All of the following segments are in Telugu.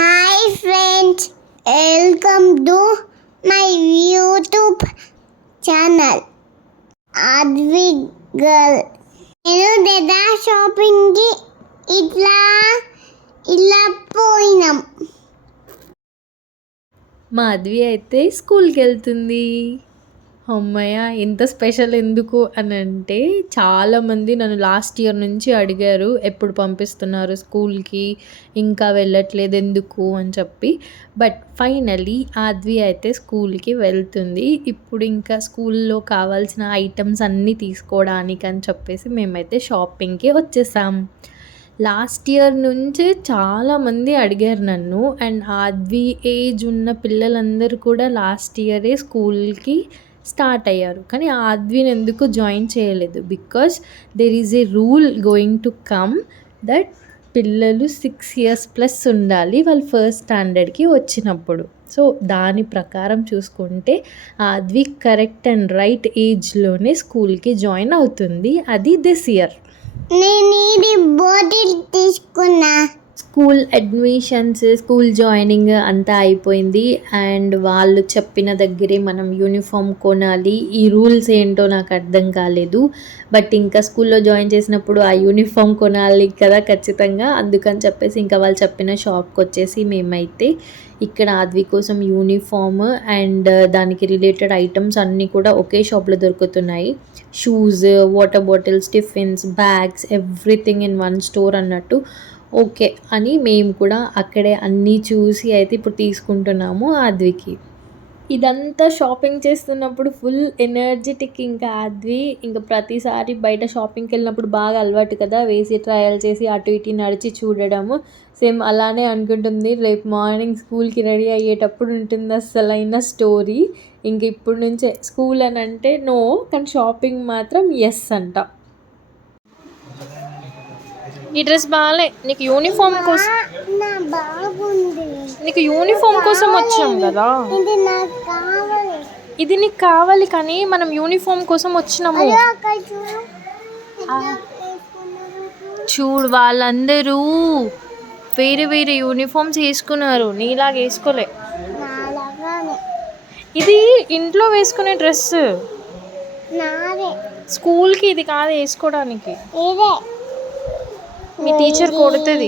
Hi friends, welcome to my YouTube channel. Advi girl. నేను డెడా షాపింగ్కి ఇలా పోయినాం. మా అద్వి అయితే స్కూల్కి వెళ్తుంది. అమ్మయ్య, ఇంత స్పెషల్ ఎందుకు అని అంటే, చాలామంది నన్ను లాస్ట్ ఇయర్ నుంచి అడిగారు ఎప్పుడు పంపిస్తున్నారు స్కూల్కి, ఇంకా వెళ్ళట్లేదు ఎందుకు అని చెప్పి. బట్ ఫైనలీ అద్వి అయితే స్కూల్కి వెళ్తుంది. ఇప్పుడు ఇంకా స్కూల్లో కావాల్సిన ఐటమ్స్ అన్నీ తీసుకోవడానికి అని చెప్పేసి మేమైతే షాపింగ్కి వచ్చేసాం. లాస్ట్ ఇయర్ నుంచి చాలామంది అడిగారు నన్ను. అండ్ అద్వి ఏజ్ ఉన్న పిల్లలందరూ కూడా లాస్ట్ ఇయరే స్కూల్కి స్టార్ట్ అయ్యారు. కానీ అద్విని ఎందుకు జాయిన్ చేయలేదు, because there is a rule going to come that పిల్లలు 6 years ప్లస్ ఉండాలి వాళ్ళు ఫస్ట్ స్టాండర్డ్కి వచ్చినప్పుడు. సో దాని ప్రకారం చూసుకుంటే అద్వి కరెక్ట్ అండ్ రైట్ ఏజ్లోనే స్కూల్కి జాయిన్ అవుతుంది. అది దిస్ ఇయర్. నేను ఇది బాటిల్ తీసుకున్నా. స్కూల్ అడ్మిషన్స్, స్కూల్ జాయినింగ్ అంతా అయిపోయింది. అండ్ వాళ్ళు చెప్పిన దగ్గరే మనం యూనిఫామ్ కొనాలి. ఈ రూల్స్ ఏంటో నాకు అర్థం కాలేదు. బట్ ఇంకా స్కూల్లో జాయిన్ చేసినప్పుడు ఆ యూనిఫామ్ కొనాలి కదా ఖచ్చితంగా. అందుకని చెప్పేసి ఇంకా వాళ్ళు చెప్పిన షాప్కి వచ్చేసి మేమైతే ఇక్కడ అద్వి కోసం యూనిఫామ్ అండ్ దానికి రిలేటెడ్ ఐటమ్స్ అన్నీ కూడా ఒకే షాప్లో దొరుకుతున్నాయి. Shoes, water bottles, tiffins, bags, everything in one store అన్నట్టు. ఓకే అని మేము కూడా అక్కడే అన్నీ చూసి అయితే ఇప్పుడు తీసుకుంటున్నాము అద్వికి. ఇదంతా షాపింగ్ చేస్తున్నప్పుడు ఫుల్ ఎనర్జెటిక్. ఇంకా అద్వి ఇంకా ప్రతిసారి బయట షాపింగ్కి వెళ్ళినప్పుడు బాగా అలవాటు కదా, వేసి ట్రయల్ చేసి అటు ఇటు నడిచి చూడడము. సేమ్ అలానే అనుకుంటుంది. రేపు మార్నింగ్ స్కూల్కి రెడీ అయ్యేటప్పుడు ఉంటుంది అసలైన స్టోరీ. ఇంక ఇప్పుడు నుంచే స్కూల్ అని అంటే నో, కానీ షాపింగ్ మాత్రం ఎస్ అంట. ఈ డ్రెస్ బాగాలే, నీకు యూనిఫామ్ కోసం, నీకు యూనిఫామ్ కోసం వచ్చాం కదా. ఇది నీకు కావాలి కానీ మనం యూనిఫామ్ కోసం వచ్చినాము. చూడు వాళ్ళందరూ వేరే వేరే యూనిఫామ్స్ వేసుకున్నారు, నీలాగా వేసుకోలే. ఇది ఇంట్లో వేసుకునే డ్రెస్, స్కూల్కి ఇది కాదు వేసుకోవడానికి. మీ టీచర్ కొడుతుంది.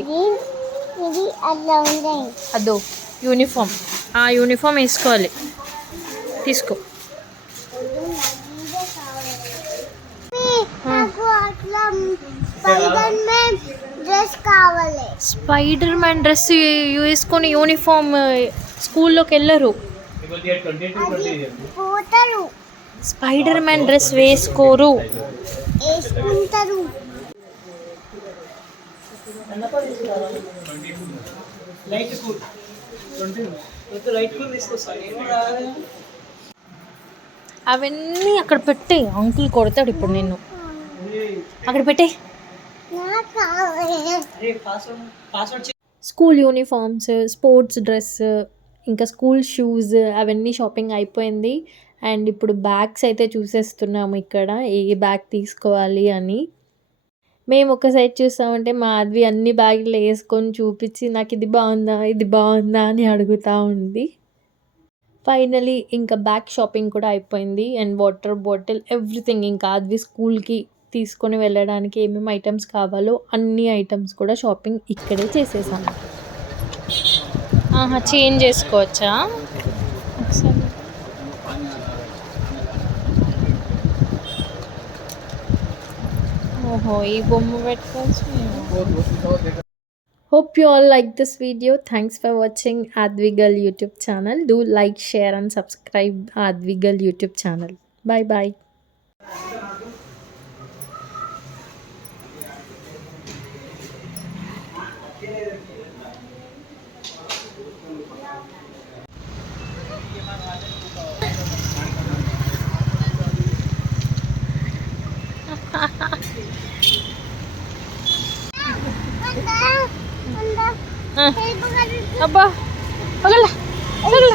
అదో యూనిఫామ్, ఆ యూనిఫామ్ వేసుకోవాలి. తీసుకో. స్పైడర్ మ్యాన్ డ్రెస్ వేసుకొని యూనిఫామ్ స్కూల్లోకి వెళ్ళరు. స్పైడర్ మ్యాన్ డ్రెస్ వేసుకోరు. అవన్నీ అక్కడ పెట్టే, అంకుల్ కొడతాడు ఇప్పుడు నిన్ను. అక్కడ పెట్టే. స్కూల్ యూనిఫామ్స్, స్పోర్ట్స్ డ్రెస్, ఇంకా స్కూల్ షూస్ అవన్నీ షాపింగ్ అయిపోయింది. అండ్ ఇప్పుడు బ్యాగ్స్ అయితే చూసేస్తున్నాము ఇక్కడ ఏ బ్యాగ్ తీసుకోవాలి అని. మేము ఒక సైడ్ చూస్తామంటే మా అద్వి అన్ని బ్యాగులు వేసుకొని చూపించి నాకు ఇది బాగుందా ఇది బాగుందా అని అడుగుతూ ఉంది. ఫైనలీ ఇంకా బ్యాగ్ షాపింగ్ కూడా అయిపోయింది. అండ్ వాటర్ బాటిల్ ఎవ్రీథింగ్, ఇంకా అద్వి స్కూల్కి తీసుకొని వెళ్ళడానికి ఏమేమి ఐటమ్స్ కావాలో అన్ని ఐటమ్స్ కూడా షాపింగ్ ఇక్కడే చేసేసాము. చేంజ్ చేసుకోవచ్చా? ఓహో, ఈ బొమ్మ పెట్టుకోవచ్చు. Hope you all like this video. Thanks for watching Advi Girl YouTube channel. Do like, share and subscribe Advi Girl YouTube channel. Bye bye. అబ్బా పగల పగల